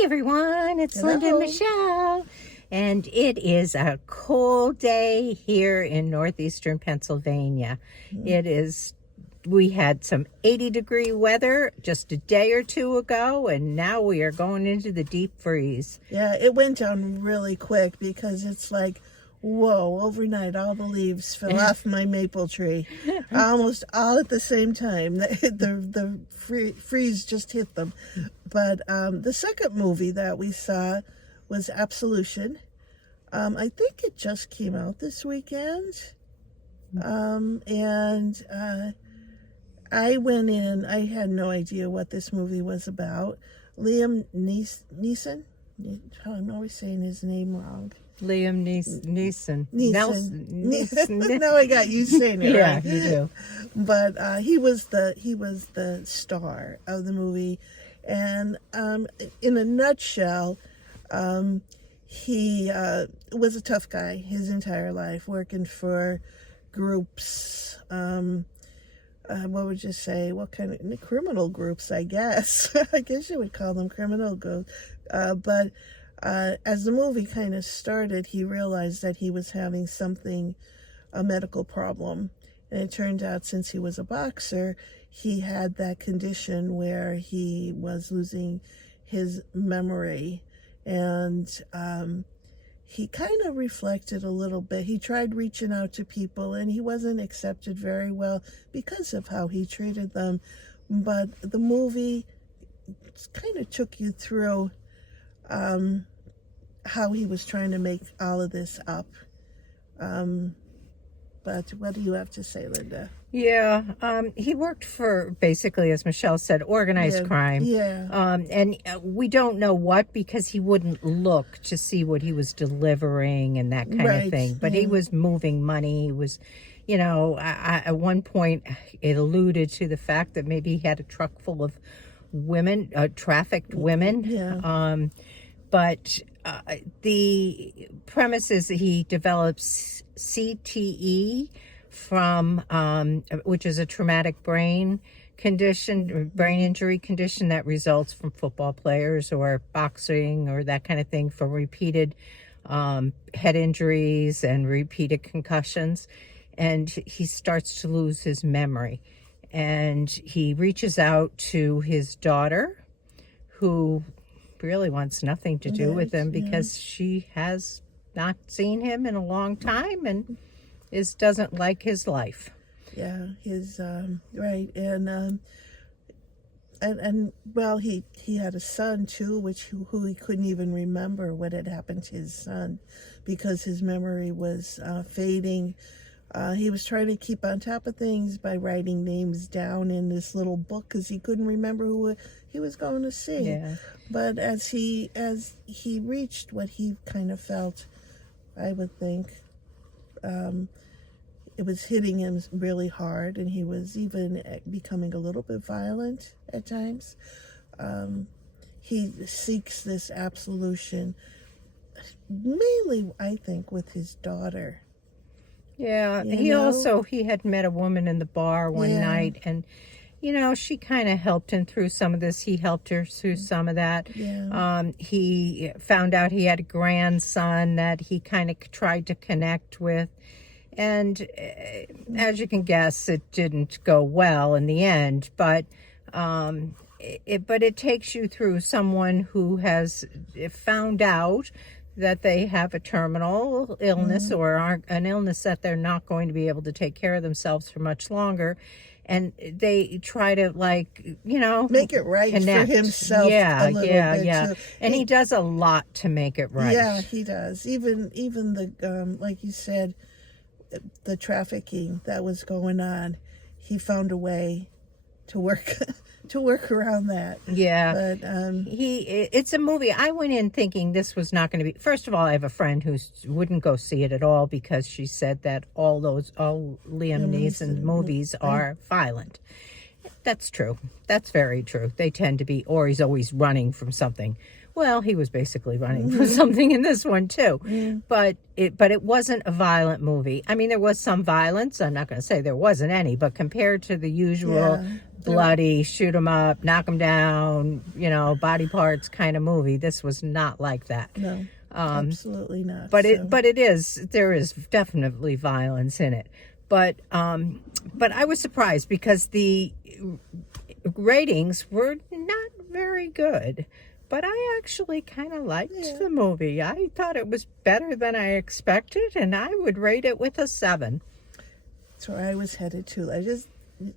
Hi, everyone. It's Hello. Linda and Michelle. And it is a cold day here in northeastern Pennsylvania. We had some 80-degree weather just a day or two ago, and now we are going into the deep freeze. Yeah, it went down really quick because it's like, whoa, overnight all the leaves fell off my maple tree. Almost all at the same time. The freeze just hit them. But the second movie that we saw was Absolution. I think it just came out this weekend. I went in, I had no idea what this movie was about. Liam Neeson? I'm always saying his name wrong. Liam Neeson. Now I got you saying it Yeah, right. you do. But he was the star of the movie, and in a nutshell, he was a tough guy his entire life, working for groups. What would you say? What kind of criminal groups? I guess. I guess you would call them criminal groups. But as the movie kind of started, he realized that he was having a medical problem. And it turned out, since he was a boxer, he had that condition where he was losing his memory. And he kind of reflected a little bit. He tried reaching out to people, and he wasn't accepted very well because of how he treated them. But the movie kind of took you through how he was trying to make all of this up. But what do you have to say, Linda? Yeah, he worked for, basically, as Michelle said, organized crime. Yeah. And we don't know what, because he wouldn't look to see what he was delivering and that kind of thing. But he was moving money. He was, at one point it alluded to the fact that maybe he had a truck full of women, trafficked women. Yeah. But the premise is that he develops CTE from, which is a traumatic brain condition, brain injury condition that results from football players or boxing or that kind of thing, from repeated head injuries and repeated concussions. And he starts to lose his memory. And he reaches out to his daughter, who really wants nothing to do with him because she has not seen him in a long time and doesn't like his life. Yeah, his right, and well, he had a son too, who he couldn't even remember what had happened to his son because his memory was fading. He was trying to keep on top of things by writing names down in this little book because he couldn't remember who he was going to see. Yeah. But as he reached what he kind of felt, I would think, it was hitting him really hard, and he was even becoming a little bit violent at times. He seeks this absolution, mainly, I think, with his daughter. Yeah, he had met a woman in the bar one night, and she kind of helped him through some of this. He helped her through some of that. Yeah. He found out he had a grandson that he kind of tried to connect with. And as you can guess, it didn't go well in the end. But it takes you through someone who has found out that they have a terminal illness or an illness that they're not going to be able to take care of themselves for much longer. And they try to, make it right connect. For himself. A little bit too. And he does a lot to make it right. Yeah, he does. Even the like you said, the trafficking that was going on, he found a way to work around that. Yeah. But it's a movie. I went in thinking this was not going to be. First of all, I have a friend who wouldn't go see it at all because she said that all Liam Neeson movies are violent. That's true. That's very true. They tend to be, or he's always running from something, Well, he was basically running from something in this one too, but it wasn't a violent movie. I mean, there was some violence. I'm not going to say there wasn't any, but compared to the usual bloody, shoot 'em up, knock 'em down, body parts kind of movie, this was not like that. No, absolutely not. But there is definitely violence in it. But I was surprised because the ratings were not very good. But I actually kind of liked the movie. I thought it was better than I expected, and I would rate it with a 7. That's where I was headed to.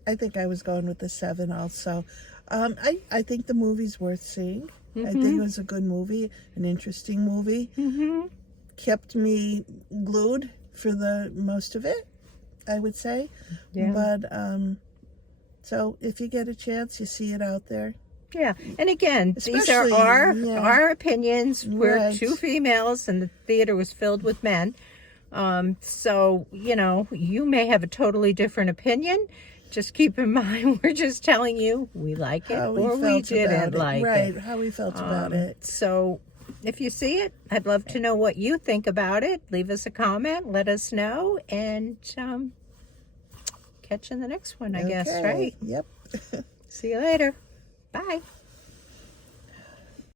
I think I was going with a 7 also. I think the movie's worth seeing. I think it was a good movie, an interesting movie. Kept me glued for the most of it, I would say. Yeah. But, so if you get a chance, you see it out there. Yeah, and again, these are our opinions. We're 2 females, and the theater was filled with men. So, you may have a totally different opinion. Just keep in mind, we're just telling you we like it or we didn't like it. Right, how we felt about it. So, if you see it, I'd love to know what you think about it. Leave us a comment, let us know, and catch you in the next one, I guess, right? Yep. See you later. Bye.